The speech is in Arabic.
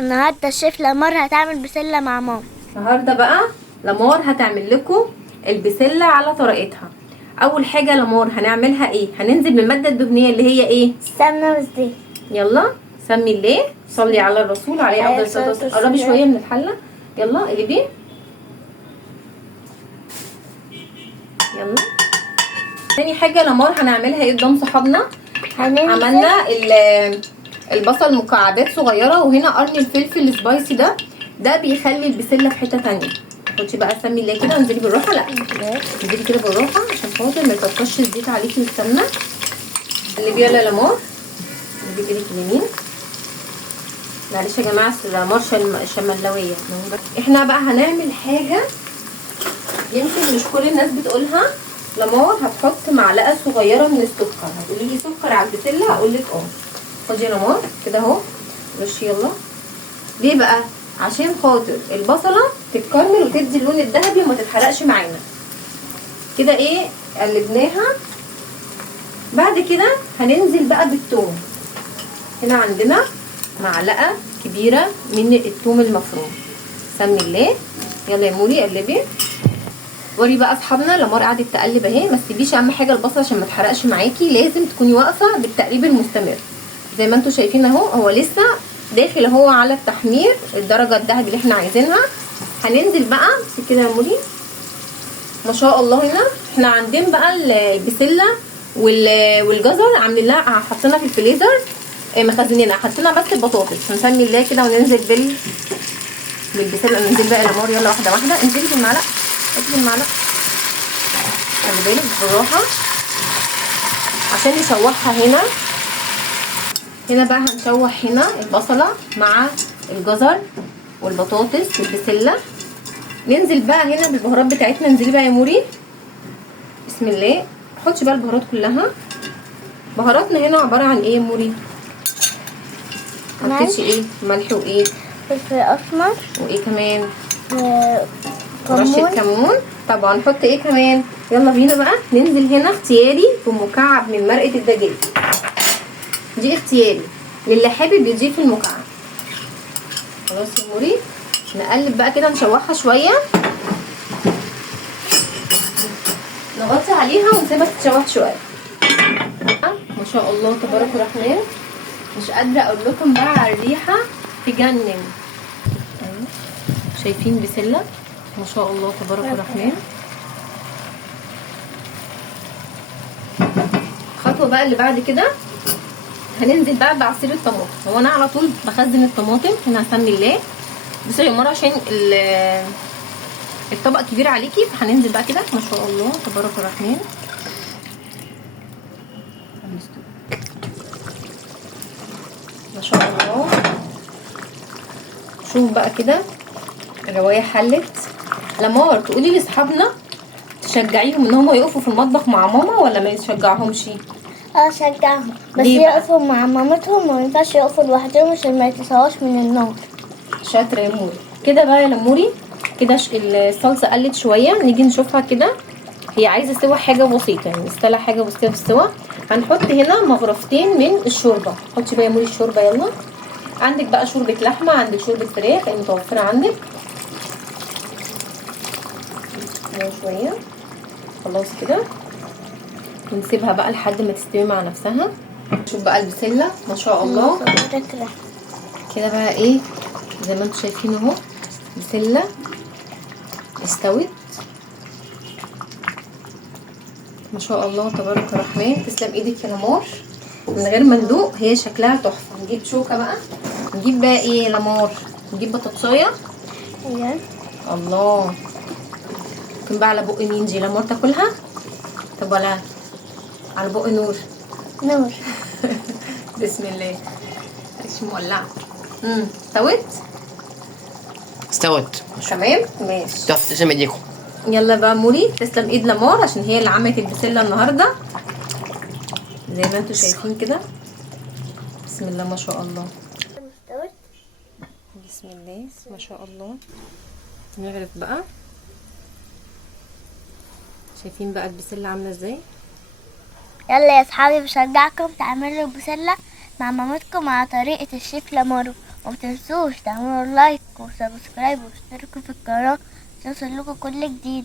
النهارده الشيف لمار هتعمل بسله مع ماما. النهارده بقى لمار هتعمل لكم البسله على طريقتها. اول حاجه لمار هنعملها ايه؟ هننزل بالماده الدهنيه اللي هي ايه؟ السمنه والزيت. يلا سمي الله، صلي على الرسول عليه افضل الصلاه والسلام. قربي شويه من الحله. يلا قلبي. يلا. تاني حاجه لمار هنعملها ايه قدام صحابنا؟ عملنا البصل مكعبات صغيره، وهنا قرن الفلفل السبايسي ده بيخلي البسله في حته تانية. خدي بقى سمي الله كده، انزلي بالراحه. لا انزلي كده بالراحه عشان خاطر ما يطرطش الزيت عليكي والسمنه. قلبي يلا يا لمار، قلبي ايدك اليمين. معلش يا جماعه لمار شملاويه. احنا بقى هنعمل حاجه يمكن مش كل الناس بتقولها. لمار هتحط معلقه صغيره من السكر. هتقولي لي سكر على البسله؟ هقول لك خدي يا لمار كده اهو، رشي يلا. ليه بقى؟ عشان خاطر البصله تتكرمل وتدي اللون الذهبي وما تتحرقش معانا. كده ايه، قلبناها. بعد كده هننزل بقى بالثوم. هنا عندنا معلقه كبيره من الثوم المفروم. سمي الله. يلا يا مولي قلبي. وري بقى اصحابنا لمار قعدت تقلب اهي. ما تسيبيش اهم حاجه البصل عشان ما تحرقش معاكي، لازم تكوني واقفه بالتقليب المستمر. زي ما انتم شايفين اهو، هو لسه داخل اهو على التحمير الدرجه الذهبي اللي احنا عايزينها. هننزل بقى كده يا مولي ما شاء الله. هنا احنا عندنا بقى البسله والجزر عاملين لها، حطينا في الفريزر مخزنينها. حطينا بس البطاطس. هنسمي الله كده وننزل بالبسله. ننزل بقى لمار يلا واحده واحده. انزلي بالمعلقه، حطي بالمعلقه، خلي بالك بالراحه عشان نشوحها. هنا بقى هنشوح هنا البصله مع الجزر والبطاطس والبسله. ننزل بقى هنا بالبهارات بتاعتنا. انزلي بقى يا موري بسم الله. حطي بقى البهارات كلها. بهاراتنا هنا عباره عن ايه يا موري؟ حطيتي ايه؟ ملح وايه؟ فلفل اسمر وايه كمان؟ كمون. رشه كمون. طبعا نحط ايه كمان؟ يلا بينا بقى ننزل هنا اختياري بمكعب من مرقه الدجاج. دي اختياري للي حابب يضيف المكعب. خلاص يا موري. نقلب بقى كده، نشوحها شويه، نغطي عليها ونسيبها تتشوح شويه. ما شاء الله تبارك الرحمن. مش قادره اقول لكم بقى على الريحه تجنن. شايفين بسله ما شاء الله تبارك الرحمن. الخطوه بقى اللي بعد كده هننزل بقى بعصير الطماطم. هو انا على طول بخزن الطماطم. هنا هسمي الله. بصي يا مره عشان الطبق كبير عليكي، فهننزل بقى كده ما شاء الله تبارك الرحمن. ما شاء الله. شوف بقى كده الروايه حلت. لمار تقولي لاصحابنا تشجعيهم ان هم يقفوا في المطبخ مع ماما ولا ما يشجعهمش؟ اشجعهم، بس يقفوا مع مامتهم. ما ينفعش يقفوا لوحدهم عشان ما يتسواش من النار. شاطره يا موري. كده بقى يا لموري كده الصلصه قلت شويه. نيجي نشوفها كده، هي عايزه سوا حاجه بسيطه، يعني نستلع حاجه بسيطه في السوا. هنحط هنا مغرفتين من الشوربه. حطي بقى يا موري الشوربه. يلا عندك بقى شوربه لحمه، عندك شوربه فراخ المتوفره عندك. شويه خلاص كده. ونسيبها بقى لحد ما تستوي مع نفسها. شوف بقى البسله ما شاء الله كده بقى ايه زي ما انتم شايفين اهو. بسله استوت ما شاء الله تبارك الرحمن. تسلم ايدك يا لمار. من غير ما ندوق هي شكلها تحفه. نجيب شوكه بقى. نجيب بقى ايه يا لمار؟ نجيب بطاطسايه. ايوه الله. ممكن بقى على بق مين دي؟ لمار تاكلها؟ طب ولا على بق نور؟ نور. بسم الله. مش مولعه. استوت. استوت تمام ماشي. تسلم ايديكم. يلا بقى موري تسلم ايد لمار عشان هي اللي عملت البسله النهارده زي ما انتم شايفين كده. بسم الله ما شاء الله. بسم الله ما شاء الله. نغرف بقى. شايفين بقى البسله عامله ازاي؟ يلا يا اصحابي بشجعكم تعملوا البسله مع مامتكم على طريقه الشيف لمارو، ومتنسوش تعملوا لايك وسبسكرايب واشتركوا في القناة عشان يوصلكوا كل جديد.